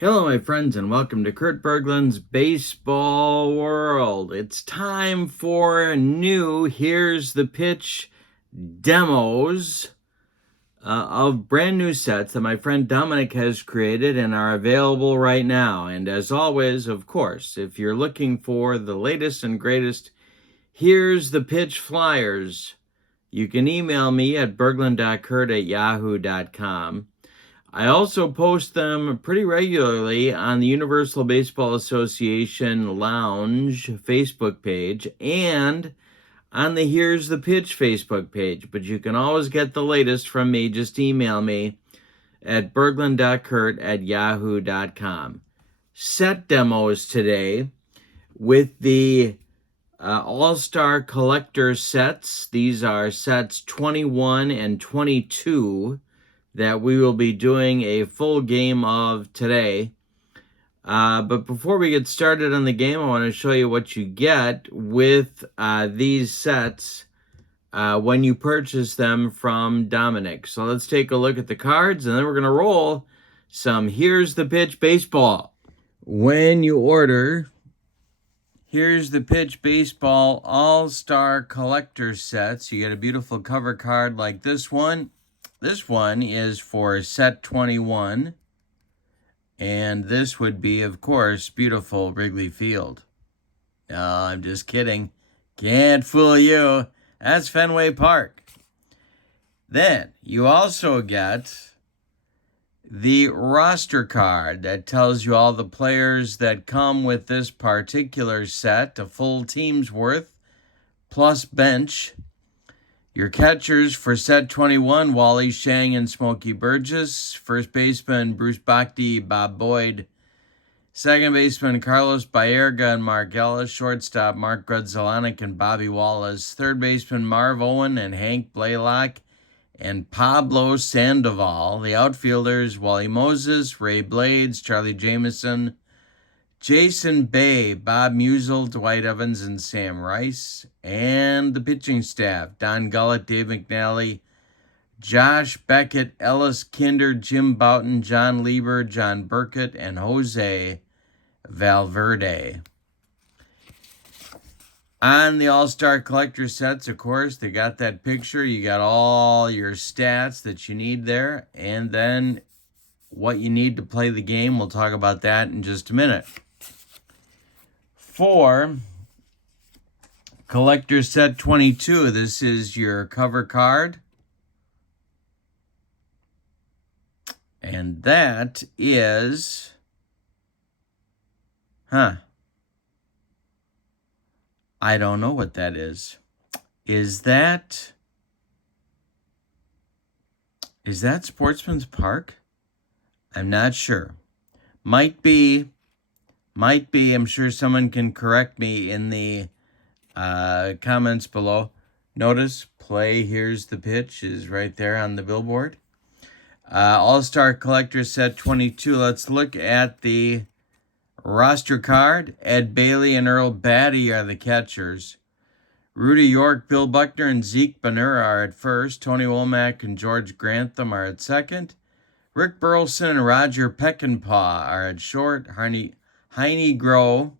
Hello, my friends, and welcome to Kurt Berglund's Baseball World. It's time for new Here's the Pitch demos of brand new sets that my friend Dominic has created and are available right now. And as always, of course, if you're looking for the latest and greatest Here's the Pitch flyers, you can email me at berglund.kurt@yahoo.com. I also post them pretty regularly on the Universal Baseball Association Lounge Facebook page and on the Here's the Pitch Facebook page. But you can always get the latest from me. Just email me at berglund.kurt@yahoo.com. Set demos today with the All-Star Collector sets. These are sets 21 and 22 that we will be doing a full game of today. But before we get started on the game, I want to show you what you get with these sets when you purchase them from Dominic. So let's take a look at the cards, and then we're going to roll some Here's the Pitch Baseball. When you order Here's the Pitch Baseball All-Star Collector sets, you get a beautiful cover card like this one. This one is for set 21, and this would be, of course, beautiful Wrigley Field. No, I'm just kidding. Can't fool you. That's Fenway Park. Then you also get the roster card that tells you all the players that come with this particular set, a full team's worth, plus bench. Your catchers for set 21, Wally Shang and Smokey Burgess. First baseman, Bruce Bhakti, Bob Boyd. Second baseman, Carlos Baerga and Mark Ellis. Shortstop, Mark Grudzelanek and Bobby Wallace. Third baseman, Marv Owen and Hank Blaylock and Pablo Sandoval. The outfielders, Wally Moses, Ray Blades, Charlie Jameson, Jason Bay, Bob Musial, Dwight Evans, and Sam Rice. And the pitching staff, Don Gullett, Dave McNally, Josh Beckett, Ellis Kinder, Jim Bouton, John Lieber, John Burkett, and Jose Valverde. On the All-Star Collector sets, of course, they got that picture. You got all your stats that you need there. And then what you need to play the game. We'll talk about that in just a minute. For Collector Set 22, this is your cover card. And that is, I don't know what that is. Is that Sportsman's Park? I'm not sure. Might be. I'm sure someone can correct me in the comments below. Notice, play Here's the Pitch is right there on the billboard. All-Star Collector Set 22. Let's look at the roster card. Ed Bailey and Earl Batty are the catchers. Rudy York, Bill Buckner, and Zeke Bonner are at first. Tony Womack and George Grantham are at second. Rick Burleson and Roger Peckinpah are at short. Heine Groh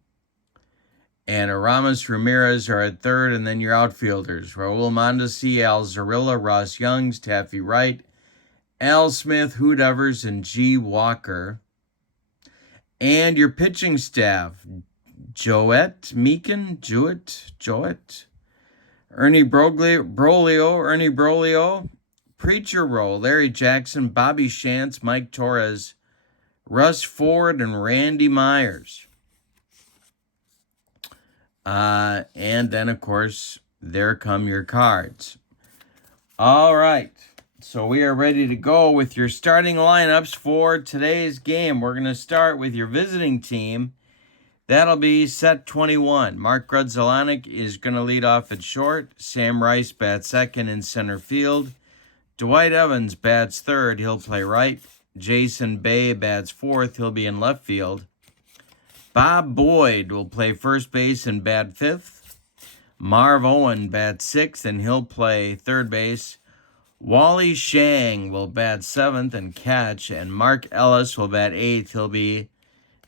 and Aramis Ramirez are at third, and then your outfielders, Raul Mondesi, Al Zarilla, Ross Youngs, Taffy Wright, Al Smith, Hoot Evers, and G. Walker. And your pitching staff, Joet Meekin, Ernie Brolio, Preacher Rowe, Larry Jackson, Bobby Shantz, Mike Torres, Russ Ford, and Randy Myers. And then, of course, there come your cards. All right. So we are ready to go with your starting lineups for today's game. We're going to start with your visiting team. That'll be set 21. Mark Grudzelanek is going to lead off at short. Sam Rice bats second in center field. Dwight Evans bats third. He'll play right. Jason Bay bats fourth. He'll be in left field. Bob Boyd will play first base and bat fifth. Marv Owen bats sixth, and he'll play third base. Wally Shang will bat 7th and catch, and Mark Ellis will bat 8th. He'll be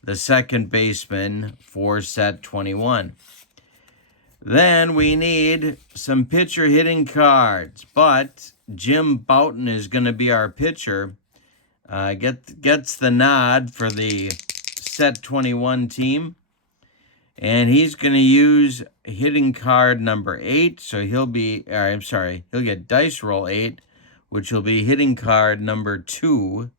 the second baseman for set 21. Then we need some pitcher hitting cards, but Jim Bouton is going to be our pitcher. Gets the nod for the set 21 team, and he's going to use hitting card number 8. So he'll get dice roll 8, which will be hitting card number 2.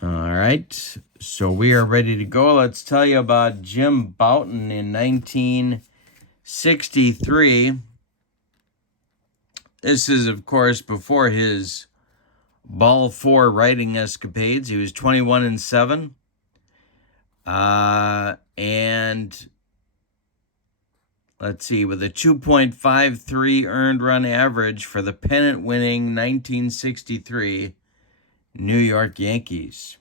All right, so we are ready to go. Let's tell you about Jim Bouton in 1963. This is, of course, before his ball 4 writing escapades. He was 21-7. And let's see, with a 2.53 earned run average for the pennant-winning 1963 New York Yankees.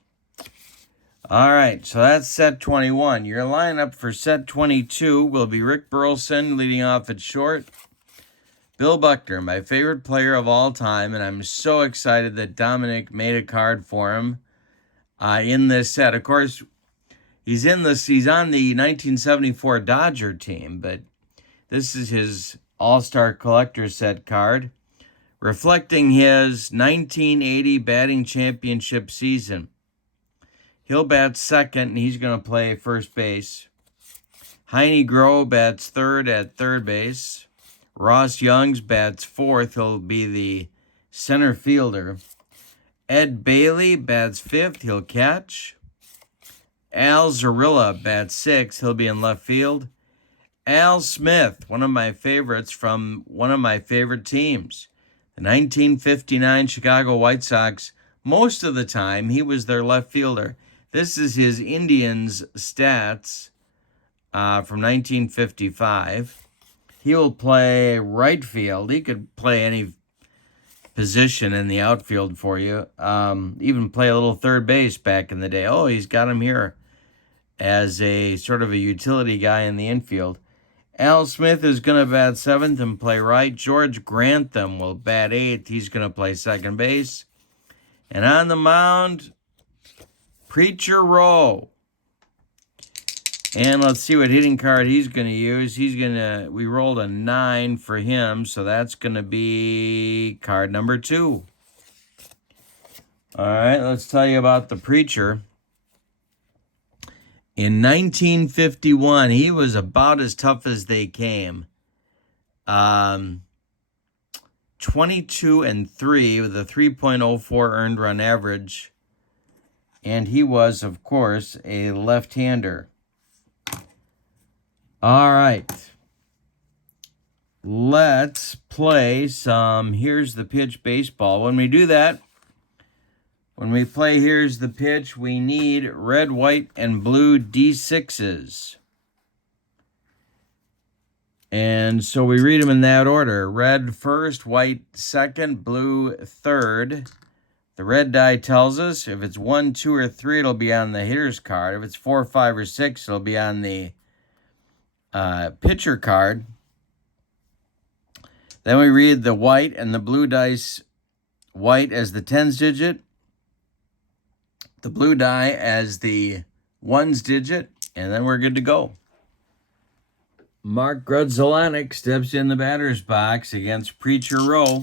All right, so that's set 21. Your lineup for set 22 will be Rick Burleson leading off at short. Bill Buckner, my favorite player of all time, and I'm so excited that Dominic made a card for him in this set. Of course, he's on the 1974 Dodger team, but this is his All-Star Collector Set card, reflecting his 1980 batting championship season. He'll bat second, and he's going to play first base. Heine Groh bats third at third base. Ross Youngs bats fourth. He'll be the center fielder. Ed Bailey bats fifth. He'll catch. Al Zarilla bats sixth. He'll be in left field. Al Smith, one of my favorites from one of my favorite teams, the 1959 Chicago White Sox. Most of the time, he was their left fielder. This is his Indians stats from 1955. He will play right field. He could play any position in the outfield for you. Even play a little third base back in the day. Oh, he's got him here as a sort of a utility guy in the infield. Al Smith is going to bat seventh and play right. George Grantham will bat eighth. He's going to play second base. And on the mound, Preacher Rowe. And let's see what hitting card he's going to use. We rolled a 9 for him, so that's going to be card number 2. All right, let's tell you about the Preacher. In 1951, he was about as tough as they came. 22-3 with a 3.04 earned run average. And he was, of course, a left-hander. All right. Let's play some Here's the Pitch baseball. When we do that, when we play Here's the Pitch, we need red, white, and blue D6s. And so we read them in that order. Red first, white second, blue third. The red die tells us if it's 1, 2, or 3, it'll be on the hitter's card. If it's 4, 5, or 6, it'll be on the pitcher card. Then we read the white and the blue dice, white as the tens digit, the blue die as the ones digit, and then we're good to go. Mark Grudzelanek steps in the batter's box against Preacher Rowe,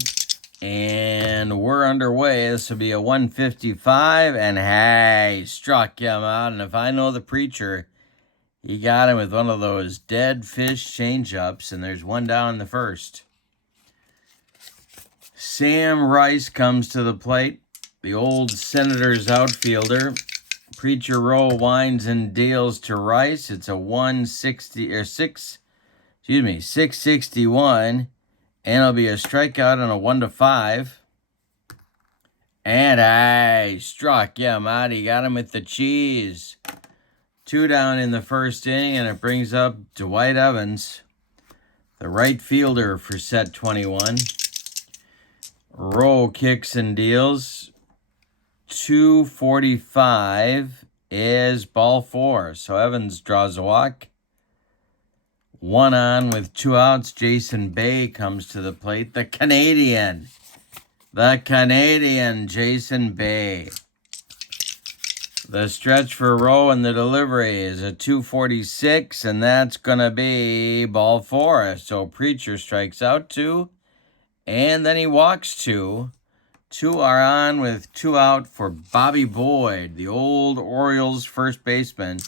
and we're underway. This will be a 155, and hey, struck him out, and if I know the Preacher, he got him with one of those dead fish changeups, and there's one down in the first. Sam Rice comes to the plate, the old Senators outfielder. Preacher Rowe winds and deals to Rice. It's a 661, and it'll be a strikeout and a 1-5. And I struck him out. He got him with the cheese. 2 down in the first inning, and it brings up Dwight Evans, the right fielder for set 21. Rowe kicks and deals. 245 is ball 4. So Evans draws a walk. One on with 2 outs. Jason Bay comes to the plate. The Canadian, Jason Bay. The stretch for Rowe and the delivery is a 246, and that's going to be ball 4. So Preacher strikes out 2, and then he walks 2. 2 are on with 2 out for Bobby Boyd, the old Orioles first baseman.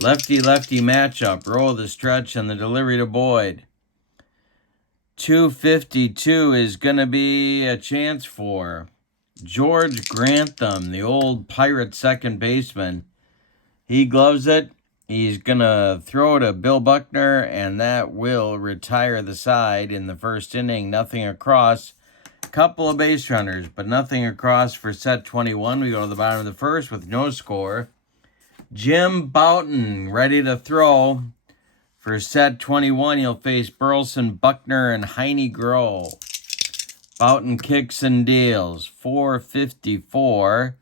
Lefty-lefty matchup. Rowe the stretch and the delivery to Boyd. 252 is going to be a chance for George Grantham, the old Pirate second baseman. He gloves it. He's going to throw to Bill Buckner, and that will retire the side in the first inning. Nothing across. Couple of base runners, but nothing across for set 21. We go to the bottom of the first with no score. Jim Bouton ready to throw. For set 21, he'll face Burleson, Buckner, and Heine Groh. Bouton kicks and deals. 454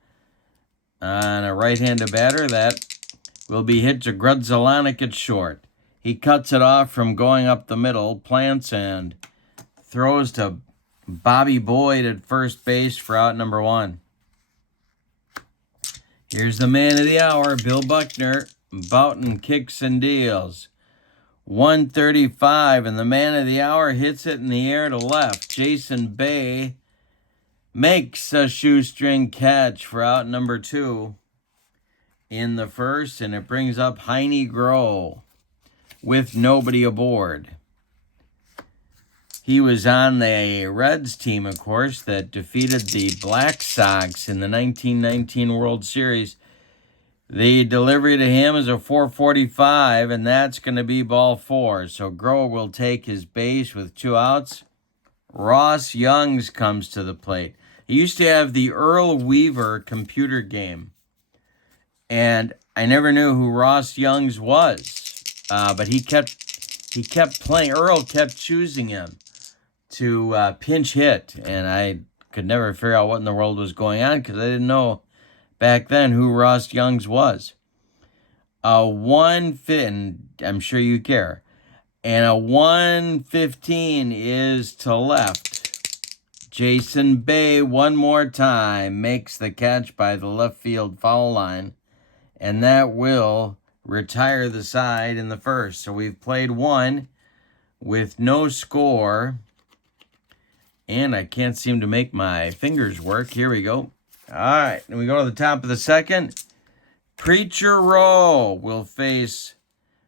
on a right-handed batter. That will be hit to Grudzelanek at short. He cuts it off from going up the middle, plants and throws to Bobby Boyd at first base for out number 1. Here's the man of the hour, Bill Buckner. Bouton kicks and deals. 135, and the man of the hour hits it in the air to left. Jason Bay makes a shoestring catch for out number 2 in the first, and it brings up Heine Groh with nobody aboard. He was on the Reds team, of course, that defeated the Black Sox in the 1919 World Series. The delivery to him is a 445, and that's going to be ball 4. So Groh will take his base with 2 outs. Ross Youngs comes to the plate. He used to have the Earl Weaver computer game, and I never knew who Ross Youngs was, but he kept playing. Earl kept choosing him to pinch hit, and I could never figure out what in the world was going on because I didn't know back then who Ross Youngs was. A 115, I'm sure you care, and a 115 is to left. Jason Bay one more time makes the catch by the left field foul line, and that will retire the side in the first. So we've played 1 with no score. And I can't seem to make my fingers work. Here we go. All right. And we go to the top of the second. Preacher Rowe will face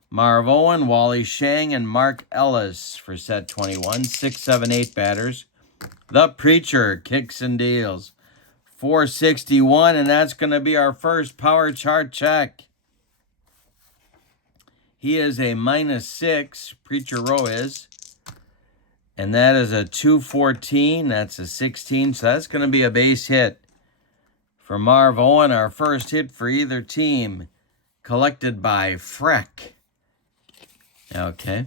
Marv Owen, Wally Shang, and Mark Ellis for set 21. 6, 7, 8 batters. The Preacher kicks and deals. 461, and that's going to be our first power chart check. He is a -6. Preacher Rowe is. And that is a 214. That's a 16. So that's going to be a base hit for Marv Owen. Our first hit for either team. Collected by Freck. Okay. Of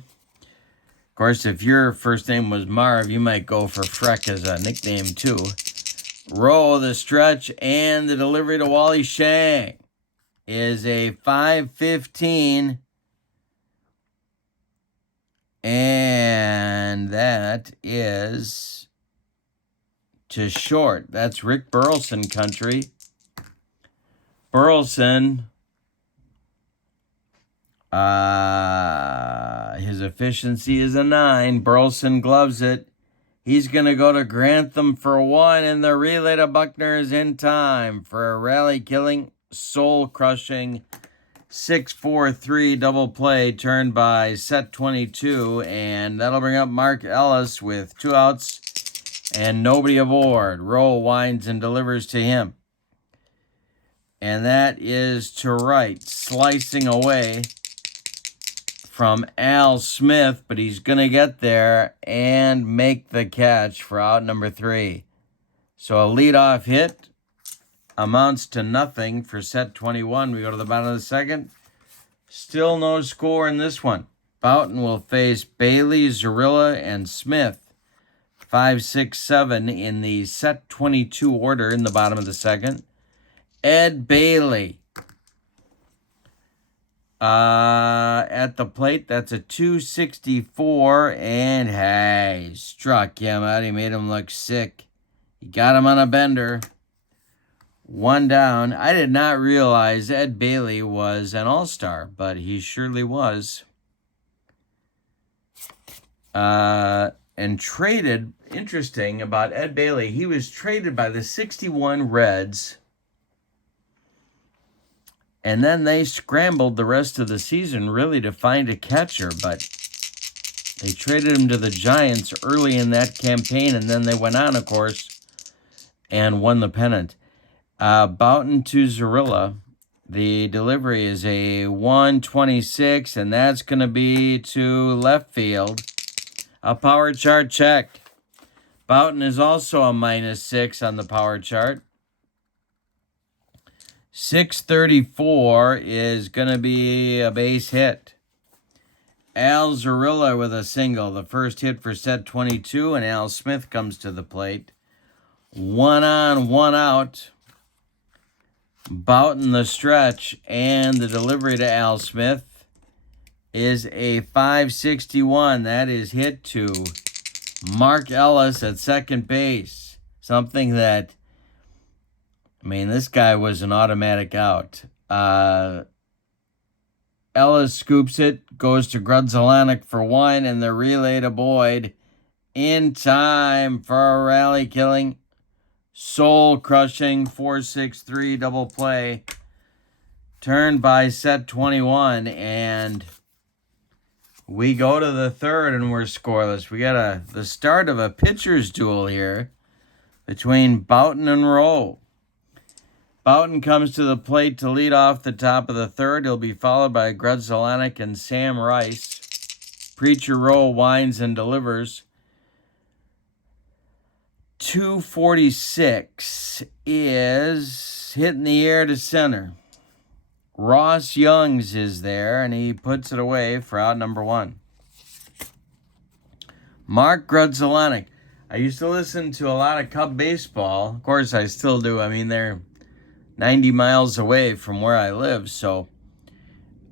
course, if your first name was Marv, you might go for Freck as a nickname too. Rowe, the stretch, and the delivery to Wally Shang is a 515. And that is to short. That's Rick Burleson country. Burleson, his efficiency is a 9. Burleson gloves it. He's going to go to Grantham for 1, and the relay to Buckner is in time for a rally-killing, soul-crushing 6-4-3 double play turned by set 22, and that'll bring up Mark Ellis with 2 outs and nobody aboard. Rowe winds and delivers to him. And that is to right, slicing away from Al Smith, but he's going to get there and make the catch for out number 3. So a leadoff hit amounts to nothing for set 21. We go to the bottom of the second. Still no score in this one. Bouton will face Bailey, Zarilla, and Smith. 5, 6, 7 in the set 22 order in the bottom of the second. Ed Bailey. At the plate, that's a 264, and hey, struck him out. He made him look sick. He got him on a bender. One down. I did not realize Ed Bailey was an all-star, but he surely was. And traded, interesting about Ed Bailey, he was traded by the 61 Reds. And then they scrambled the rest of the season really to find a catcher, but they traded him to the Giants early in that campaign, and then they went on, of course, and won the pennant. Bouton to Zorilla. The delivery is a 126, and that's going to be to left field. A power chart check. Bouton is also a -6 on the power chart. 634 is going to be a base hit. Al Zorilla with a single, the first hit for set 22, and Al Smith comes to the plate. 1 on, 1 out. Bouton the stretch, and the delivery to Al Smith is a 561. That is hit to Mark Ellis at second base. Something that, I mean, this guy was an automatic out. Ellis scoops it, goes to Grudzelanek for 1, and the relay to Boyd in time for a rally-killing, soul-crushing 4-6-3 double play. Turned by set 21, and we go to the third, and we're scoreless. We got the start of a pitcher's duel here between Bouton and Rowe. Bouton comes to the plate to lead off the top of the third. He'll be followed by Grudzelanek and Sam Rice. Preacher Rowe winds and delivers. 246 is hit in the air to center. Ross Youngs is there, and he puts it away for out number 1. Mark Grudzelanek. I used to listen to a lot of Cub baseball. Of course, I still do. I mean, they're 90 miles away from where I live, so.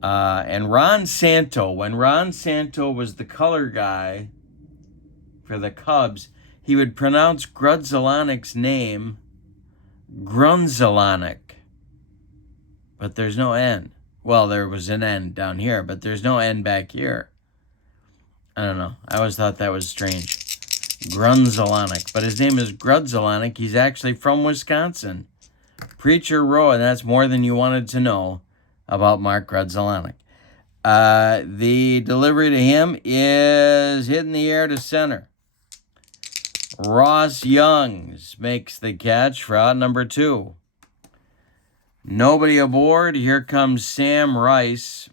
And Ron Santo, when Ron Santo was the color guy for the Cubs, he would pronounce Grudzelanek's name Grunzelanek. But there's no N. Well, there was an N down here, but there's no N back here. I don't know. I always thought that was strange. Grunzelanek. But his name is Grudzelanek. He's actually from Wisconsin. Preacher Rowe, and that's more than you wanted to know about Mark Grudzelanek. The delivery to him is hit in the air to center. Ross Youngs makes the catch for out number 2. Nobody aboard. Here comes Sam Rice.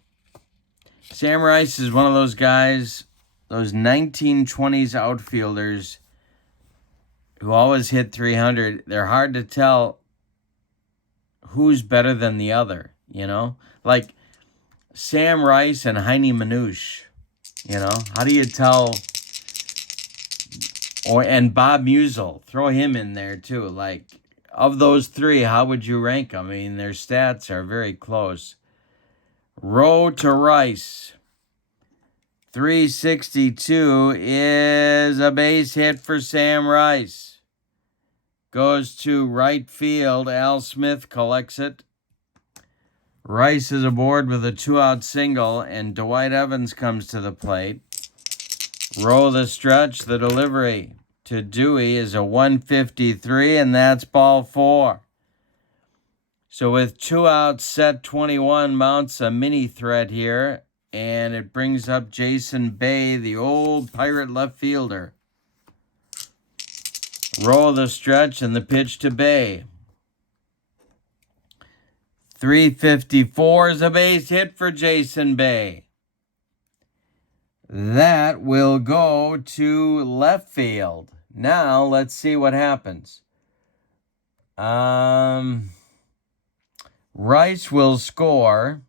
Sam Rice is one of those guys, those 1920s outfielders who always hit 300. They're hard to tell who's better than the other, you know? Like Sam Rice and Heine Manouche, you know? How do you tell? And Bob Musial, throw him in there too. Like, of those 3, how would you rank them? I mean, their stats are very close. Rowe to Rice. 362 is a base hit for Sam Rice. Goes to right field. Al Smith collects it. Rice is aboard with a 2-out single, and Dwight Evans comes to the plate. Rowe the stretch. The delivery to Dewey is a 153, and that's ball 4. So with 2 outs, set 21 mounts a mini threat here, and it brings up Jason Bay, the old Pirate left fielder. Roll the stretch and the pitch to Bay. 354 is a base hit for Jason Bay. That will go to left field. Now, let's see what happens. Rice will score.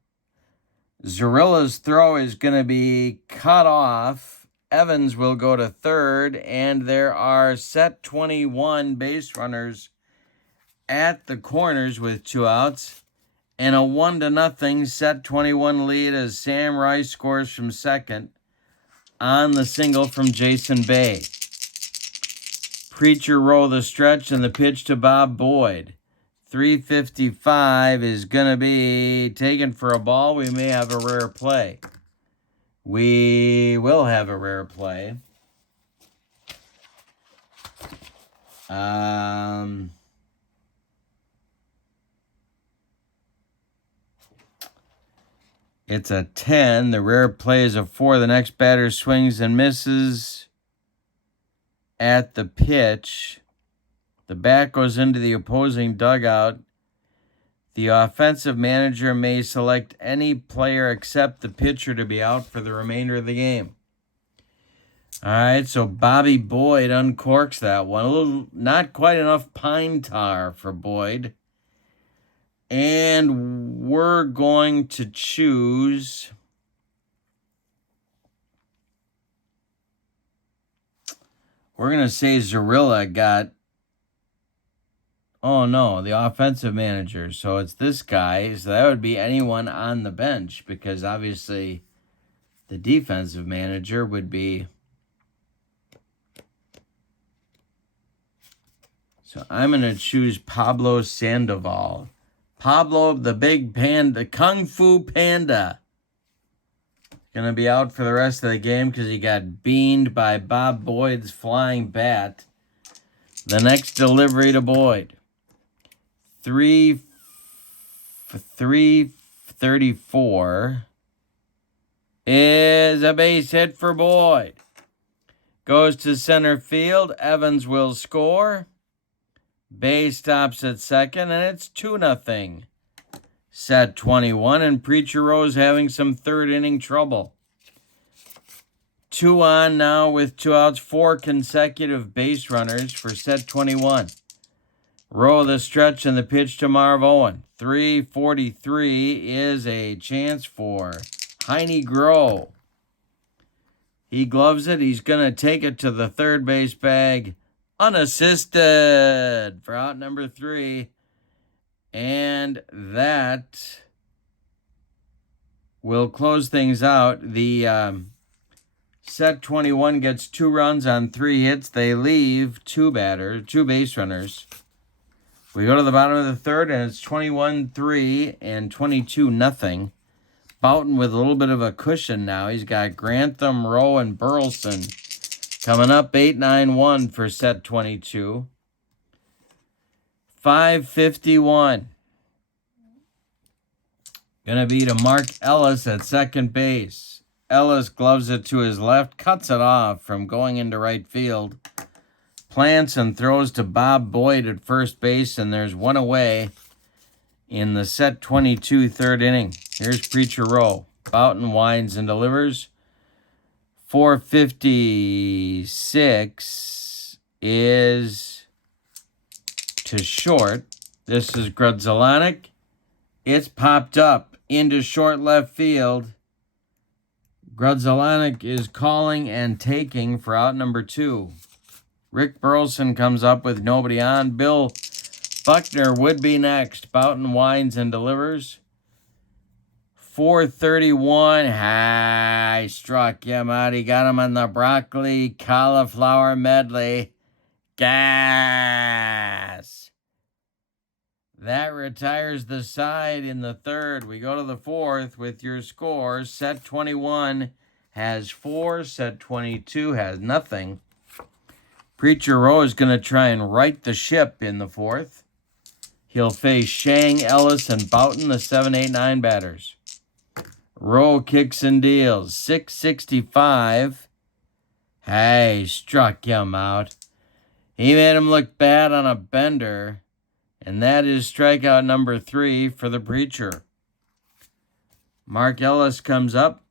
Zorilla's throw is going to be cut off. Evans will go to third, and there are set 21 base runners at the corners with 2 outs. And a 1-0 set 21 lead as Sam Rice scores from second on the single from Jason Bay. Preacher Row the stretch and the pitch to Bob Boyd. 355 is going to be taken for a ball. We may have a rare play. We will have a rare play. It's a 10. The rare play is a 4. The next batter swings and misses at the pitch. The bat goes into the opposing dugout. The offensive manager may select any player except the pitcher to be out for the remainder of the game. All right, so Bobby Boyd uncorks that one. A little, not quite enough pine tar for Boyd. And we're going to choose... We're going to say Zarilla got... Oh, no, the offensive manager. So it's this guy. So that would be anyone on the bench because obviously the defensive manager would be... So I'm going to choose Pablo Sandoval. Pablo, the big panda, Kung Fu Panda. Going to be out for the rest of the game because he got beamed by Bob Boyd's flying bat. The next delivery to Boyd. 334 is a base hit for Boyd. Goes to center field. Evans will score. Bay stops at second, and it's 2-0. Set 21, and Preacher Rose having some third inning trouble. 2 on now with 2 outs, 4 consecutive base runners for set 21. Row the stretch and the pitch to Marv Owen. 343 is a chance for Heine Groh. He gloves it. He's going to take it to the third base bag. Unassisted for out number 3. And that will close things out. The set 21 gets 2 runs on 3 hits. They leave 2 base runners. We go to the bottom of the third, and it's 21-3 and 22-0. Bouton with a little bit of a cushion now. He's got Grantham, Rowe, and Burleson coming up. 8-9-1 for set 22. 5:51. Gonna be to Mark Ellis at second base. Ellis gloves it to his left, cuts it off from going into right field. Plants and throws to Bob Boyd at first base, and there's 1 away in the set 22 third inning. Here's Preacher Row. Bouton winds and delivers. 456 is to short. This is Grudzelanek. It's popped up into short left field. Grudzelanek is calling and taking for out number 2. Rick Burleson comes up with nobody on. Bill Buckner would be next. Bouton winds and delivers. 431. High struck him out. He got him on the broccoli cauliflower medley. Gas. That retires the side in the third. We go to the fourth with your scores. Set 21 has 4. Set 22 has nothing. Preacher Rowe is going to try and right the ship in the fourth. He'll face Shang, Ellis, and Bouton, the 7, 8, 9 batters. Rowe kicks and deals. 665. Hey, struck him out. He made him look bad on a bender. And that is strikeout number 3 for the Preacher. Mark Ellis comes up.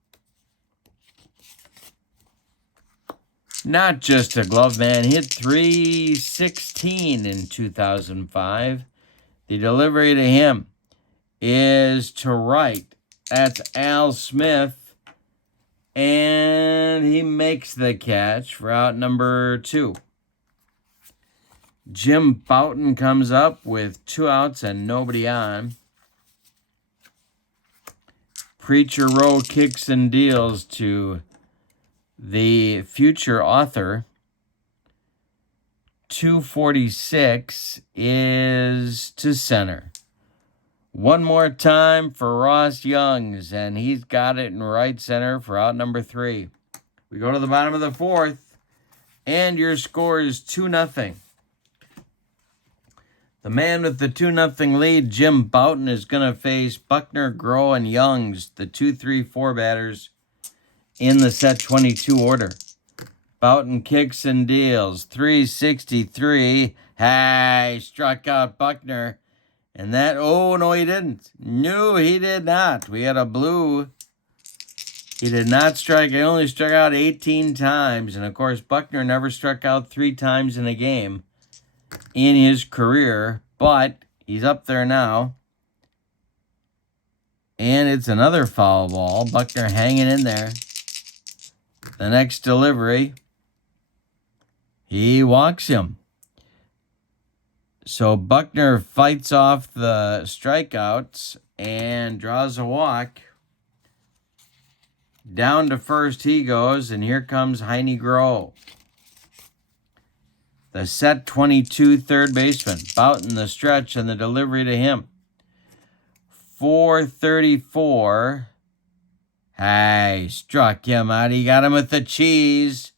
Not just a glove man, hit .316 in 2005. The delivery to him is to right. That's Al Smith. And he makes the catch for out number 2. Jim Bouton comes up with 2 outs and nobody on. Preacher Row kicks and deals to the future author. 246 is to center. One more time for Ross Youngs, and he's got it in right center for out number 3. We go to the bottom of the 4th, and your score is 2-0. The man with the 2-0 lead, Jim Bouton, is going to face Buckner, Groh, and Youngs, the 2-3-4 batters, in the set 22 order. Bouton kicks and deals. 363. Hey, struck out Buckner. And that, oh, no, he didn't. No, he did not. We had a blue. He did not strike. He only struck out 18 times. And, of course, Buckner never struck out 3 times in a game in his career. But he's up there now. And it's another foul ball. Buckner hanging in there. The next delivery, he walks him. So Buckner fights off the strikeouts and draws a walk. Down to first he goes, and here comes Heine Groh. The set 22 third baseman. Bouton the stretch and the delivery to him. 434. Hey, struck him out. He got him with the cheese.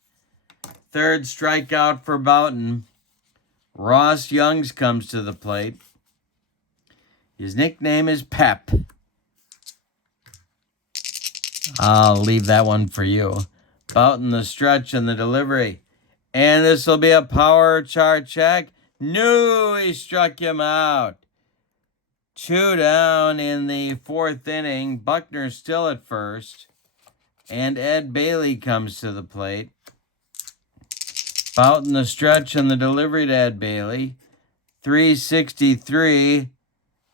Third strikeout for Bouton. Ross Youngs comes to the plate. His nickname is Pep. I'll leave that one for you. Bouton the stretch and the delivery. And this will be a power chart check. No, he struck him out. 2 down in the 4th inning. Buckner still at first. And Ed Bailey comes to the plate. Bouton the stretch and the delivery to Ed Bailey. 363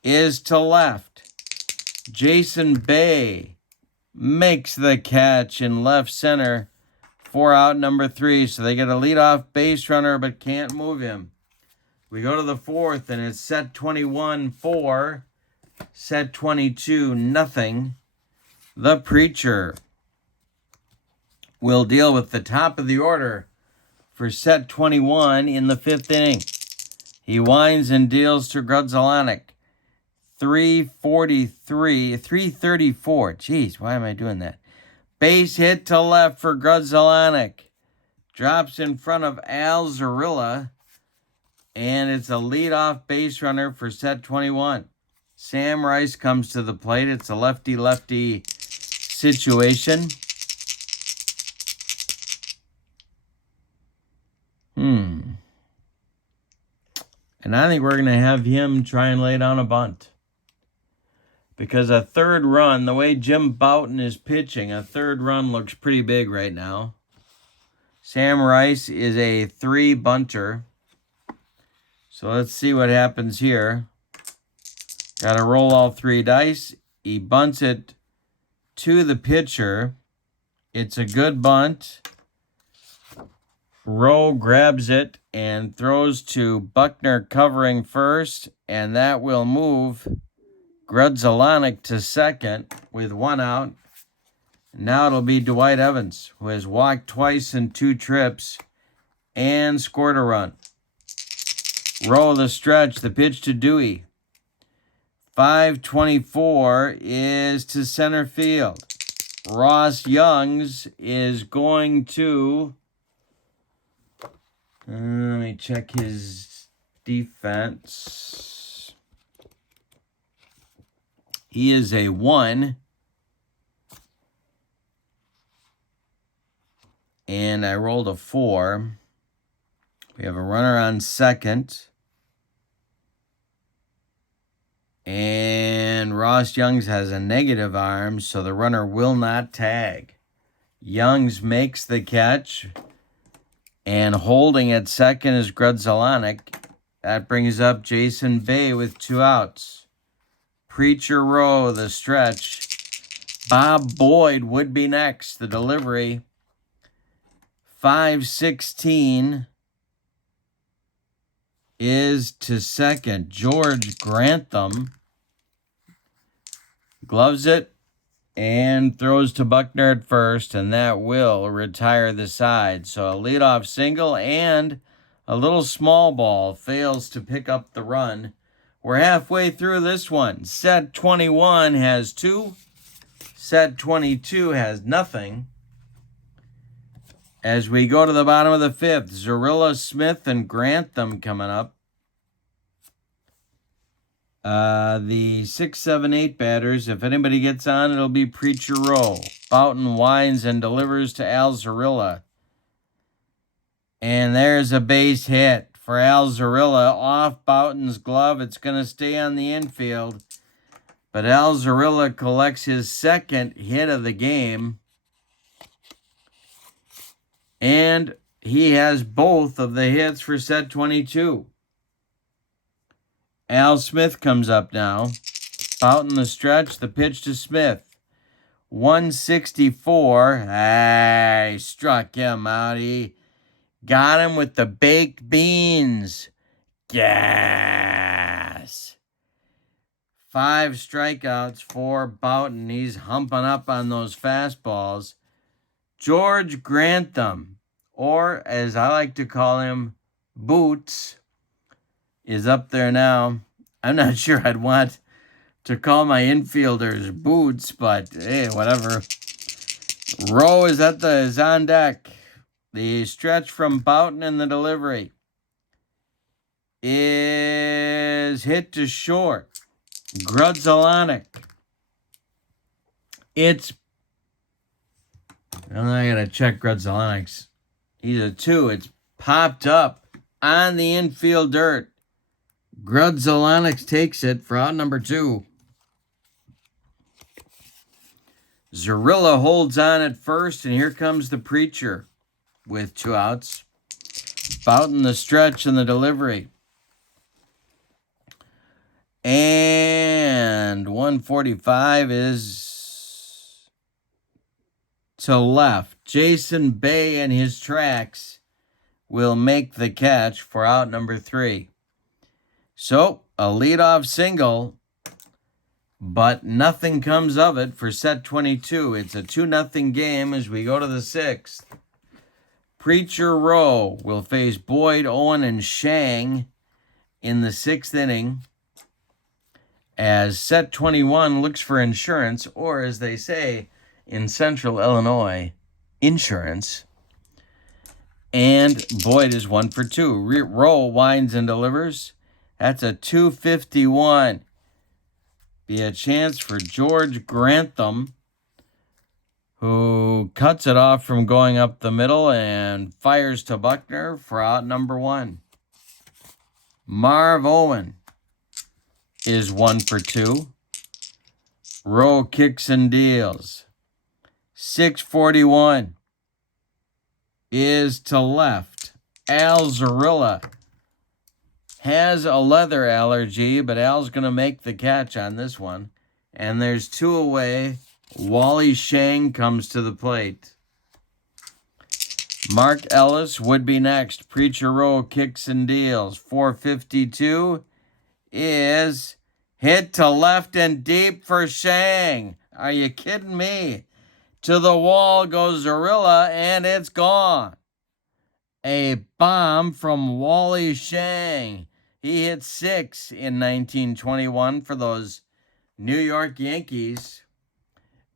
is to left. Jason Bay makes the catch in left center for out number 3. So they get a leadoff base runner but can't move him. We go to the 4th, and it's set 21-4, set 22-0. The Preacher will deal with the top of the order for set 21 in the 5th inning. He winds and deals to Grudzielanek. 334. Jeez, why am I doing that? Base hit to left for Grudzielanek. Drops in front of Al Zarilla. And it's a leadoff base runner for set 21. Sam Rice comes to the plate. It's a lefty-lefty situation. And I think we're going to have him try and lay down a bunt. Because a third run, the way Jim Bouton is pitching, a third run looks pretty big right now. Sam Rice is a 3 bunter. So let's see what happens here. Got to roll all 3 dice. He bunts it to the pitcher. It's a good bunt. Rowe grabs it and throws to Buckner covering first. And that will move Grudzielanek to second with 1 out. Now it'll be Dwight Evans, who has walked twice in 2 trips and scored a run. Roll the stretch, the pitch to Dewey. 524 is to center field. Ross Youngs is going to... let me check his defense. He is a 1. And I rolled a 4. We have a runner on second. And Ross Youngs has a negative arm, so the runner will not tag. Youngs makes the catch. And holding at second is Grudzielanek. That brings up Jason Bay with 2 outs. Preacher Row, the stretch. Bob Boyd would be next. The delivery. 516 is to second. George Grantham gloves it and throws to Buckner at first, and that will retire the side. So a leadoff single and a little small ball fails to pick up the run. We're halfway through this one. Set 21 has 2. Set 22 has nothing. As we go to the bottom of the 5th, Zorilla, Smith, and Grantham coming up. The 6, 7, 8 batters, if anybody gets on, it'll be Preacher Rowe. Bouton winds and delivers to Al Zorilla. And there's a base hit for Al Zorilla off Bouton's glove. It's going to stay on the infield. But Al Zorilla collects his second hit of the game. And he has both of the hits for set 22. Al Smith comes up now. Bouton the stretch, the pitch to Smith. 164. He struck him out. He got him with the baked beans. Gas. 5 strikeouts for Bouton. He's humping up on those fastballs. George Grantham, or as I like to call him, Boots, is up there now. I'm not sure I'd want to call my infielders Boots, but hey, whatever. Rowe is on deck. The stretch from Bouton and the delivery is hit to short. Grudzalanek. I gotta check Grudzalanek's. He's a 2. It's popped up on the infield dirt. Grudzalanek takes it for out number 2. Zorilla holds on at first, and here comes the Preacher with 2 outs. Bouton the stretch and the delivery. And 145 is to left. Jason Bay and his tracks will make the catch for out number 3. So, a leadoff single, but nothing comes of it for set 22. It's a 2-0 game as we go to the 6th. Preacher Rowe will face Boyd, Owen, and Shang in the 6th inning as set 21 looks for insurance, or as they say in Central Illinois, insurance. And Boyd is 1 for 2. Rowe winds and delivers. That's a 251. Be a chance for George Grantham, who cuts it off from going up the middle and fires to Buckner for out number 1. Marv Owen is 1 for 2. Rowe kicks and deals. 641 is to left. Al Zorilla has a leather allergy, but Al's going to make the catch on this one. And there's 2 away. Wally Shang comes to the plate. Mark Ellis would be next. Preacher Rowe kicks and deals. 452 is hit to left and deep for Shang. Are you kidding me? To the wall goes Zorilla, and it's gone. A bomb from Wally Shang. He hit 6 in 1921 for those New York Yankees.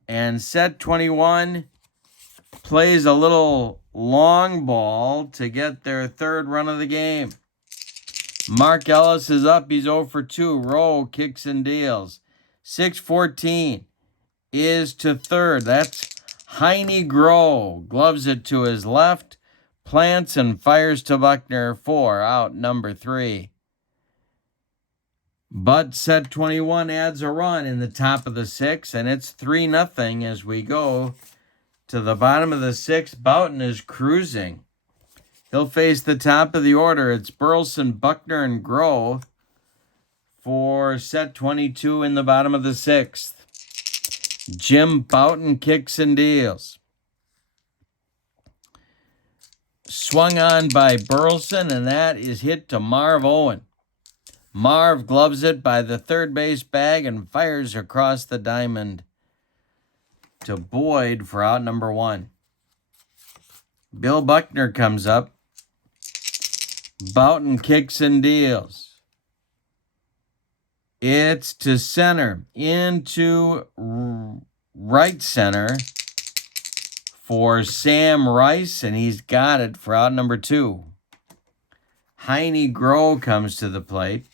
And set 21 plays a little long ball to get their 3rd run of the game. Mark Ellis is up. He's 0 for 2. Rowe kicks and deals. 614 is to 3rd. That's Heine Groh. Gloves it to his left. Plants and fires to Buckner for out number 3. But set 21 adds a run in the top of the 6th, and it's 3-0 as we go to the bottom of the 6th. Bouton is cruising. He'll face the top of the order. It's Burleson, Buckner, and Groh for set 22 in the bottom of the 6th. Jim Bouton kicks and deals. Swung on by Burleson, and that is hit to Marv Owen. Marv gloves it by the 3rd base bag and fires across the diamond to Boyd for out number 1. Bill Buckner comes up. Bouton kicks and deals. It's to center, into right center for Sam Rice, and he's got it for out number 2. Heine Groh comes to the plate.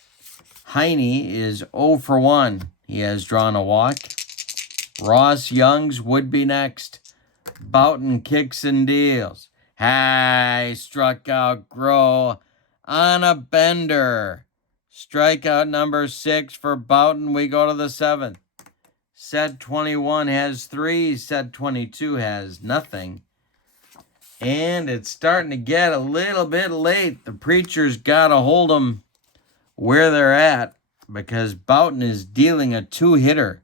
Heine is 0 for 1. He has drawn a walk. Ross Youngs would be next. Bouton kicks and deals. Hey, struck out Groh on a bender. Strikeout number 6 for Bouton. We go to the 7th. Set 21 has 3. Set 22 has nothing. And it's starting to get a little bit late. The preacher's got to hold them where they're at because Bouton is dealing a 2-hitter.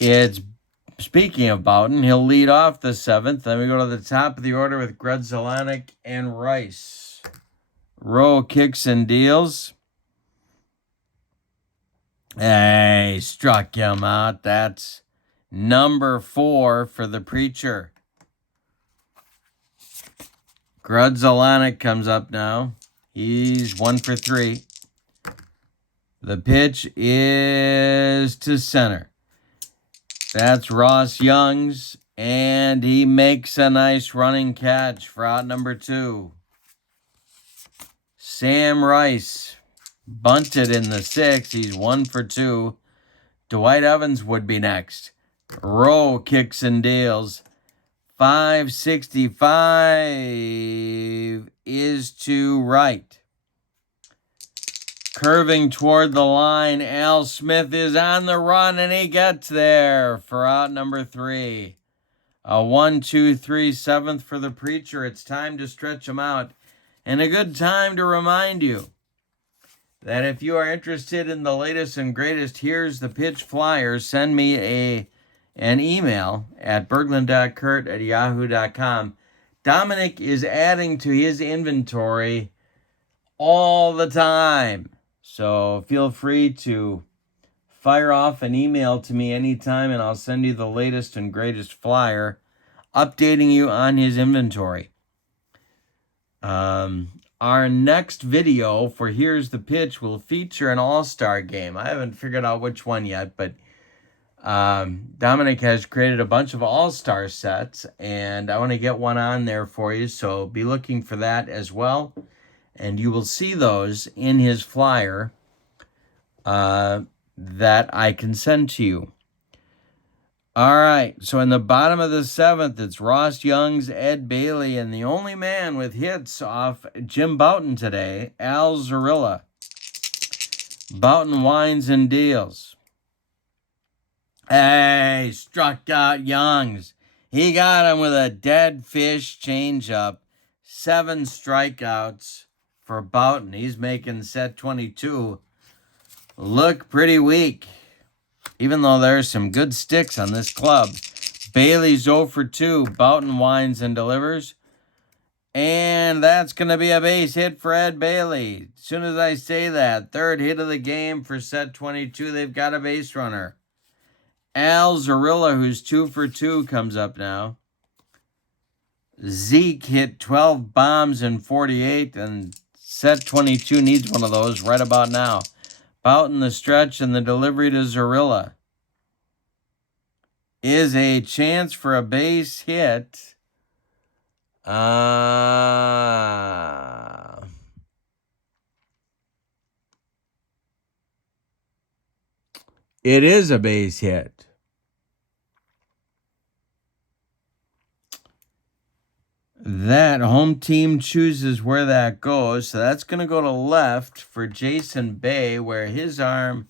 It's, speaking of Bouton, he'll lead off the 7th. Then we go to the top of the order with Grudzelanek and Rice. Rowe kicks and deals. Hey, struck him out. That's number 4 for the preacher. Grudzelanek comes up now. He's 1 for 3. The pitch is to center. That's Ross Youngs, and he makes a nice running catch for out number 2. Sam Rice bunted in the 6th. He's 1 for 2. Dwight Evans would be next. Rowe kicks and deals. 565 is to right. Curving toward the line, Al Smith is on the run, and he gets there for out number 3. A 1-2-3 7th for the preacher. It's time to stretch him out. And a good time to remind you that if you are interested in the latest and greatest Here's the Pitch flyers, send me an email at berglund.kurt@yahoo.com. Dominic is adding to his inventory all the time. So feel free to fire off an email to me anytime, and I'll send you the latest and greatest flyer updating you on his inventory. Our next video for Here's the Pitch will feature an all-star game. I haven't figured out which one yet, but Dominic has created a bunch of all-star sets, and I want to get one on there for you, so be looking for that as well. And you will see those in his flyer that I can send to you. All right, so in the bottom of the 7th, it's Ross Youngs, Ed Bailey, and the only man with hits off Jim Bouton today, Al Zarilla. Bouton winds and deals. Hey, struck out Youngs. He got him with a dead fish changeup. 7 strikeouts for Bouton. He's making set 22 look pretty weak, even though there's some good sticks on this club. Bailey's 0 for 2. Bouton winds and delivers. And that's going to be a base hit for Ed Bailey. As soon as I say that, 3rd hit of the game for set 22. They've got a base runner. Al Zarilla, who's 2 for 2, comes up now. Zeke hit 12 bombs in 48, and set 22 needs one of those right about now. Bouton the stretch, and the delivery to Zarilla is a chance for a base hit. It is a base hit. That home team chooses where that goes. So that's going to go to left for Jason Bay, where his arm,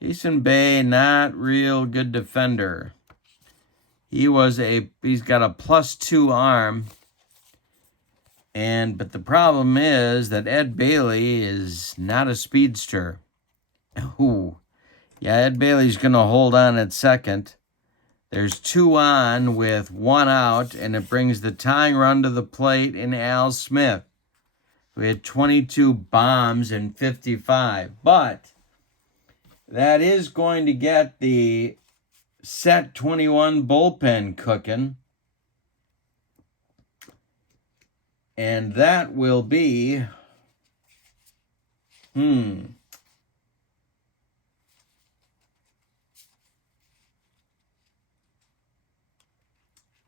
Jason Bay, not real good defender. He's got a +2 arm. But the problem is that Ed Bailey is not a speedster. Ooh. Yeah, Ed Bailey's going to hold on at second. There's 2 on with 1 out, and it brings the tying run to the plate in Al Smith, who had 22 bombs in 55. But that is going to get the set 21 bullpen cooking. And that will be, I'm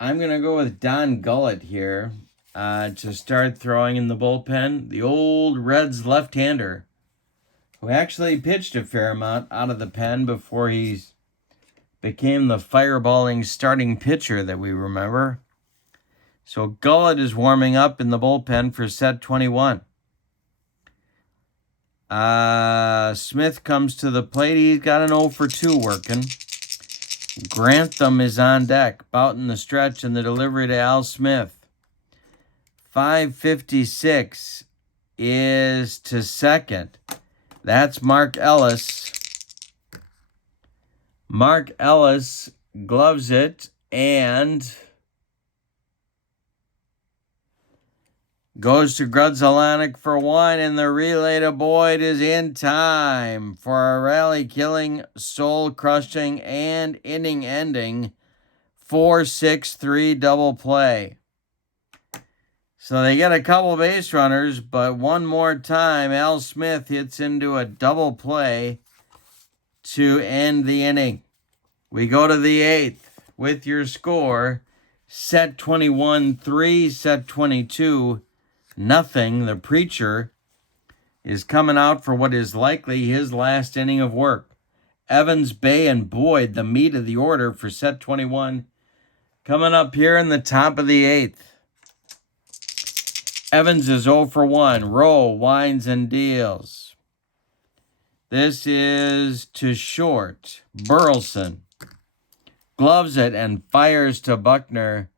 going to go with Don Gullett here to start throwing in the bullpen. The old Reds left-hander who actually pitched a fair amount out of the pen before he became the fireballing starting pitcher that we remember. So Gullett is warming up in the bullpen for set 21. Smith comes to the plate. He's got an 0 for 2 working. Grantham is on deck. Bouton the stretch and the delivery to Al Smith. 5:56 is to second. That's Mark Ellis. Mark Ellis gloves it and goes to Grudzalanek for 1, and the relay to Boyd is in time for a rally-killing, soul-crushing, and inning-ending 4-6-3 double play. So they get a couple base runners, but one more time, Al Smith hits into a double play to end the inning. We go to the 8th with your score, set 21-3, set 22-0. The Preacher is coming out for what is likely his last inning of work. Evans, Bay, and Boyd, the meat of the order for set 21, coming up here in the top of the 8th. Evans is 0 for 1. Rowe winds and deals. This is to short. Burleson gloves it and fires to Buckner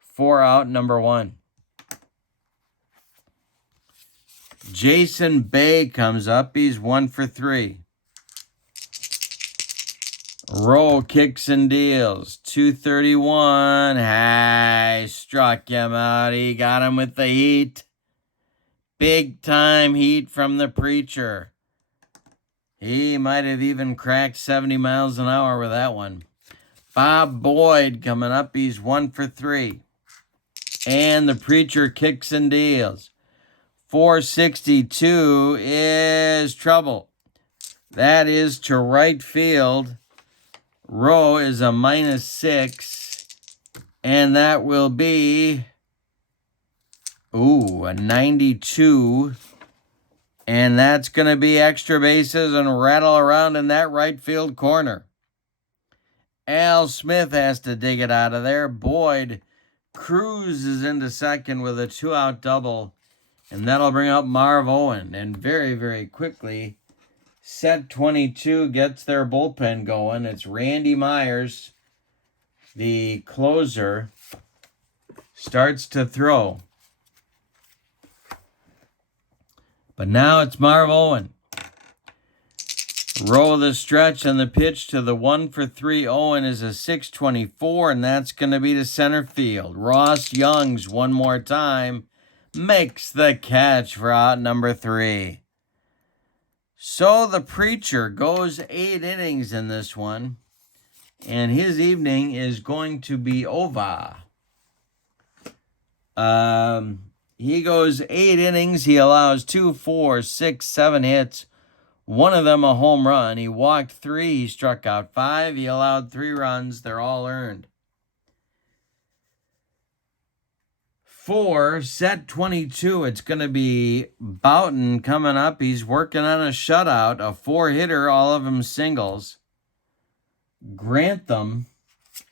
for out number 1. Jason Bay comes up. He's 1 for 3. Rowe kicks and deals. 231. Hey, struck him out. He got him with the heat. Big time heat from the Preacher. He might have even cracked 70 miles an hour with that one. Bob Boyd coming up. He's 1 for 3. And the Preacher kicks and deals. 462 is trouble. That is to right field. Rowe is a -6. And that will be, a 92. And that's going to be extra bases and rattle around in that right field corner. Al Smith has to dig it out of there. Boyd cruises into second with a 2-out double. And that'll bring up Marv Owen. And very, very quickly, set 22 gets their bullpen going. It's Randy Myers, the closer, starts to throw. But now it's Marv Owen. Roll the stretch and the pitch to the 1 for 3 Owen is a 624, and that's going to be to center field. Ross Youngs one more time makes the catch for out number 3. So the Preacher goes 8 innings in this one, and his evening is going to be over. He goes 8 innings. He allows 2, 4, 6, 7 hits. One of them a home run. He walked 3. He struck out 5. He allowed 3 runs. They're all earned. For set 22, it's going to be Bouton coming up. He's working on a shutout, a 4-hitter, all of them singles. Grantham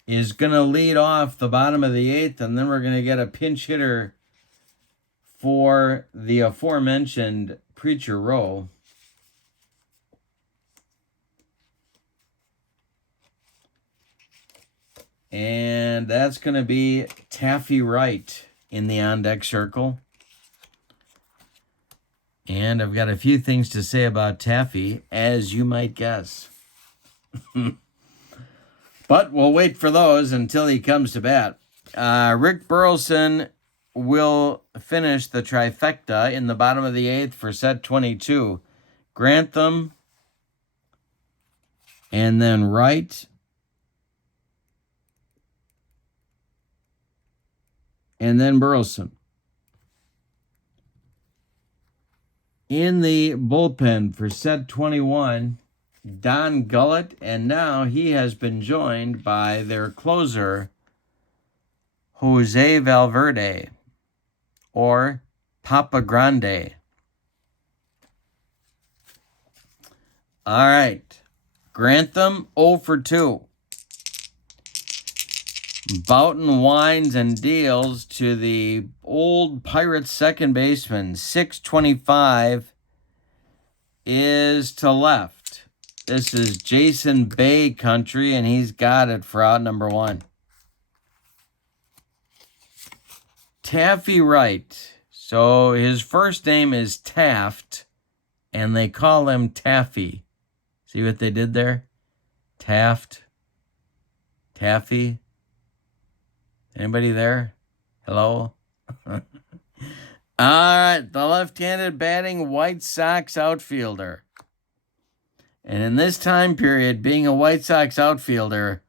is going to lead off the bottom of the 8th, and then we're going to get a pinch hitter for the aforementioned Preacher Rowe. And that's going to be Taffy Wright in the on-deck circle. And I've got a few things to say about Taffy, as you might guess. But we'll wait for those until he comes to bat. Rick Burleson will finish the trifecta in the bottom of the 8th for set 22. Grantham, and then Wright, and then Burleson. In the bullpen for set 21, Don Gullett, and now he has been joined by their closer, Jose Valverde, or Papa Grande. All right. Grantham 0 for 2. Bouton winds and deals to the old Pirates second baseman. 625 is to left. This is Jason Bay country, and he's got it for out number 1. Taffy Wright. So his first name is Taft, and they call him Taffy. See what they did there? Taft. Taffy. Anybody there? Hello? All right, the left-handed batting White Sox outfielder. And in this time period, being a White Sox outfielder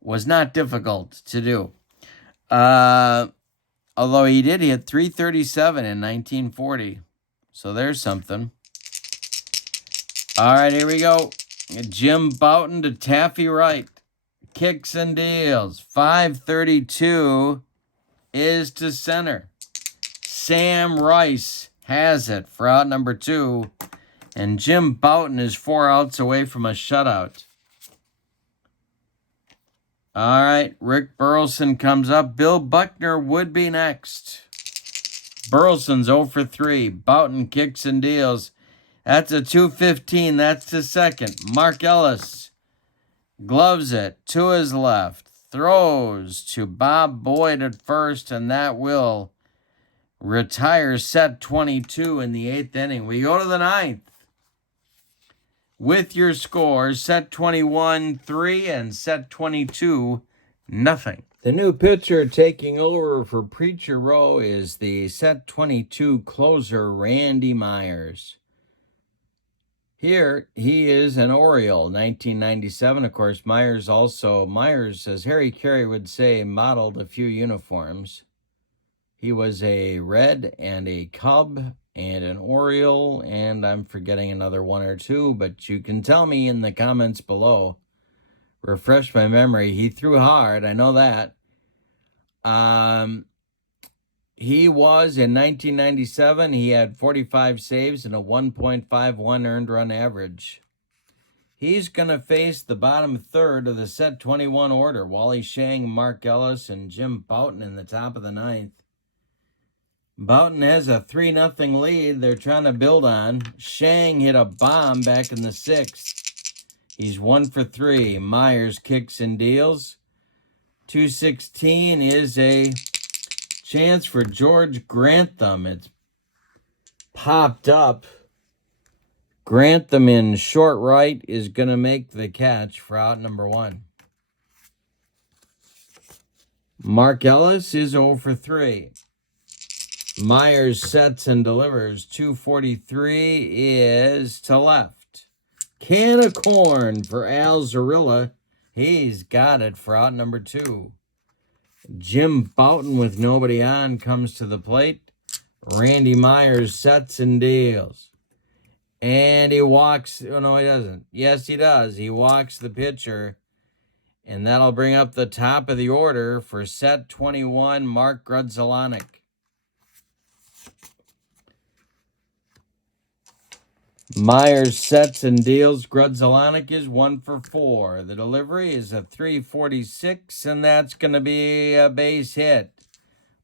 was not difficult to do. Although he did hit .337 in 1940. So there's something. All right, here we go. Jim Bouton to Taffy Wright. Kicks and deals. .532 is to center. Sam Rice has it for out number 2. And Jim Bouton is 4 outs away from a shutout. All right, Rick Burleson comes up. Bill Buckner would be next. Burleson's 0 for 3. Bouton kicks and deals. That's a .215. That's to second. Mark Ellis gloves it to his left. Throws to Bob Boyd at first, and that will retire set 22 in the 8th inning. We go to the 9th. With your scores, set 21, 3, and set 22, nothing. The new pitcher taking over for Preacher Row is the set 22 closer, Randy Myers. Here, he is an Oriole, 1997. Of course, Myers, as Harry Carey would say, modeled a few uniforms. He was a Red and a Cub and an Oriole, and I'm forgetting another one or two, but you can tell me in the comments below. Refresh my memory. He threw hard, I know that. He was, in 1997, he had 45 saves and a 1.51 earned run average. He's going to face the bottom third of the set 21 order. Wally Shang, Mark Ellis, and Jim Bouton in the top of the 9th. Bouton has a 3-0 lead they're trying to build on. Shang hit a bomb back in the 6th. He's 1 for 3. Myers kicks and deals. .216 is a chance for George Grantham. It's popped up. Grantham in short right is going to make the catch for out number 1. Mark Ellis is 0 for 3. Myers sets and delivers. .243 is to left. Can of corn for Al Zarilla. He's got it for out number 2. Jim Bouton with nobody on comes to the plate. Randy Myers sets and deals. And he walks. Oh, no, he doesn't. Yes, he does. He walks the pitcher. And that'll bring up the top of the order for set 21, Mark Grudzelanek. Myers sets and deals. Grudzelanek is 1 for 4. The delivery is a .346, and that's going to be a base hit.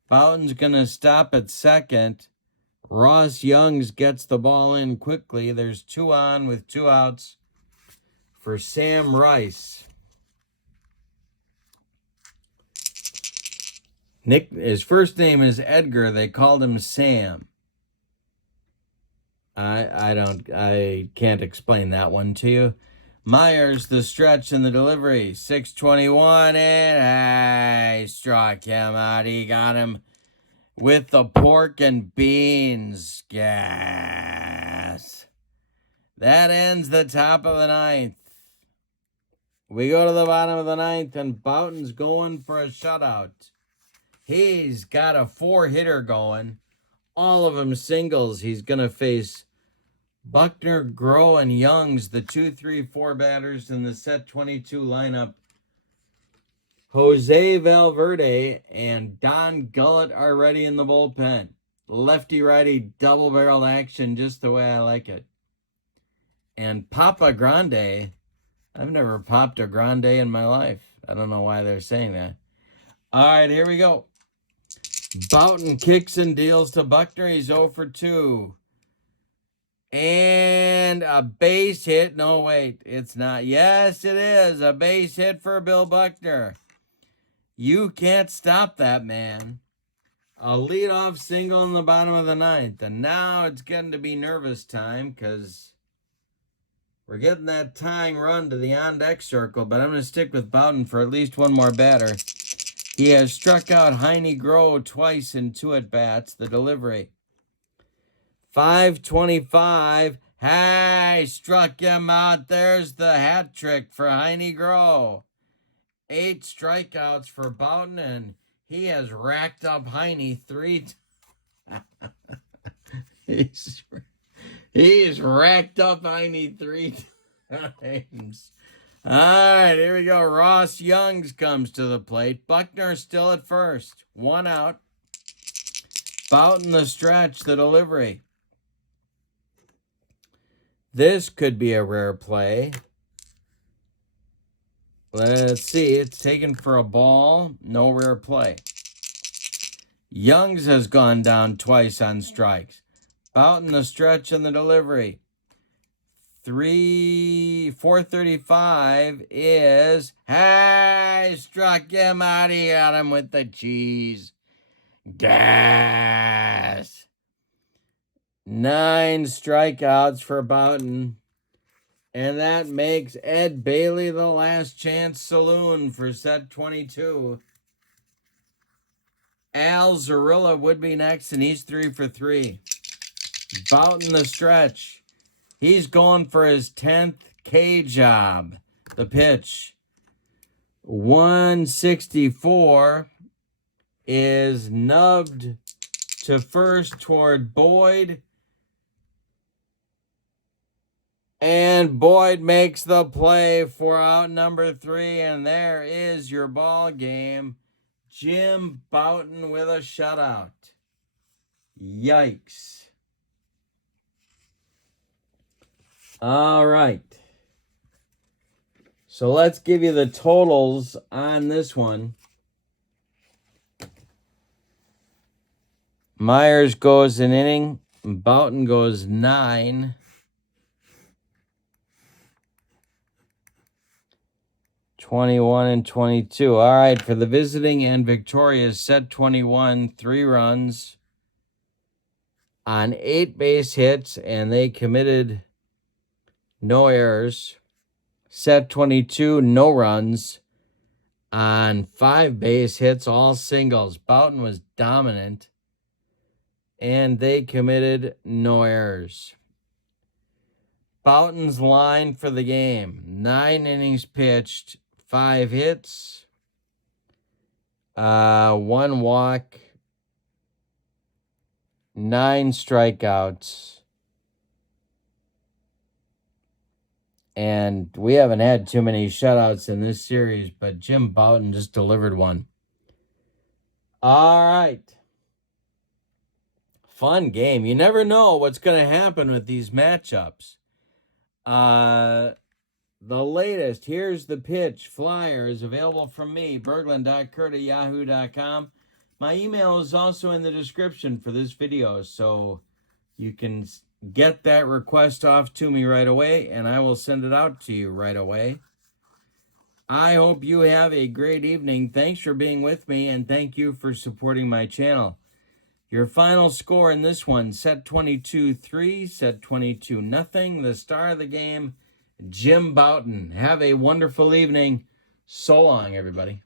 Bouton's going to stop at second. Ross Youngs gets the ball in quickly. There's 2 on with 2 outs for Sam Rice. His first name is Edgar. They called him Sam. I can't explain that one to you. Myers, the stretch and the delivery. 6:21, and I struck him out. He got him with the pork and beans. Gas. That ends the top of the 9th. We go to the bottom of the 9th, and Bouton's going for a shutout. He's got a 4-hitter going. All of them singles. He's going to face Buckner, Groh, and Youngs, the 2, 3, 4 batters in the set 22 lineup. Jose Valverde and Don Gullett are ready in the bullpen. Lefty-righty double-barreled action just the way I like it. And Papa Grande, I've never popped a grande in my life. I don't know why they're saying that. All right, here we go. Bouton kicks and deals to Buckner. He's 0 for 2. And a base hit. No, wait, it's not. Yes, it is. A base hit for Bill Buckner. You can't stop that, man. A leadoff single in the bottom of the 9th. And now it's getting to be nervous time because we're getting that tying run to the on-deck circle. But I'm going to stick with Bouton for at least one more batter. He has struck out Heine Groh twice in 2 at-bats. The delivery. 5:25. Hey, struck him out. There's the hat trick for Heine Groh. 8 strikeouts for Bouton, and he has racked up Heine 3 He's racked up Heine 3 times. All right, here we go. Ross Youngs comes to the plate. Buckner still at first. 1 out. Bouton the stretch, the delivery. This could be a rare play. Let's see. It's taken for a ball. No rare play. Youngs has gone down twice on strikes. Bouton the stretch and the delivery. 4:35 is, hey, struck him out. He got him with the cheese. Gas. 9 strikeouts for Bouton. And that makes Ed Bailey the last chance saloon for set 22. Al Zarilla would be next, and he's 3 for 3. Bouton the stretch. He's going for his 10th K job. The pitch. 164 is nubbed to first toward Boyd. And Boyd makes the play for out number 3. And there is your ball game. Jim Bouton with a shutout. Yikes. All right. So let's give you the totals on this one. Myers goes an inning. Bouton goes 9. 21 and 22. All right, for the visiting and victorious, set 21, 3 runs on 8 base hits, and they committed no errors. Set 22, no runs on 5 base hits, all singles. Bouton was dominant, and they committed no errors. Bouton's line for the game: 9 innings pitched, 5 hits, 1 walk, 9 strikeouts. And we haven't had too many shutouts in this series, but Jim Bouton just delivered one. All right. Fun game. You never know what's going to happen with these matchups. The latest, here's the pitch flyer is available from me, berglund.kurt@yahoo.com. My email is also in the description for this video, so you can get that request off to me right away, and I will send it out to you right away. I hope you have a great evening. Thanks for being with me, and thank you for supporting my channel. Your final score in this one, set 22-3, set 22-0. The star of the game, Jim Bouton. Have a wonderful evening. So long, everybody.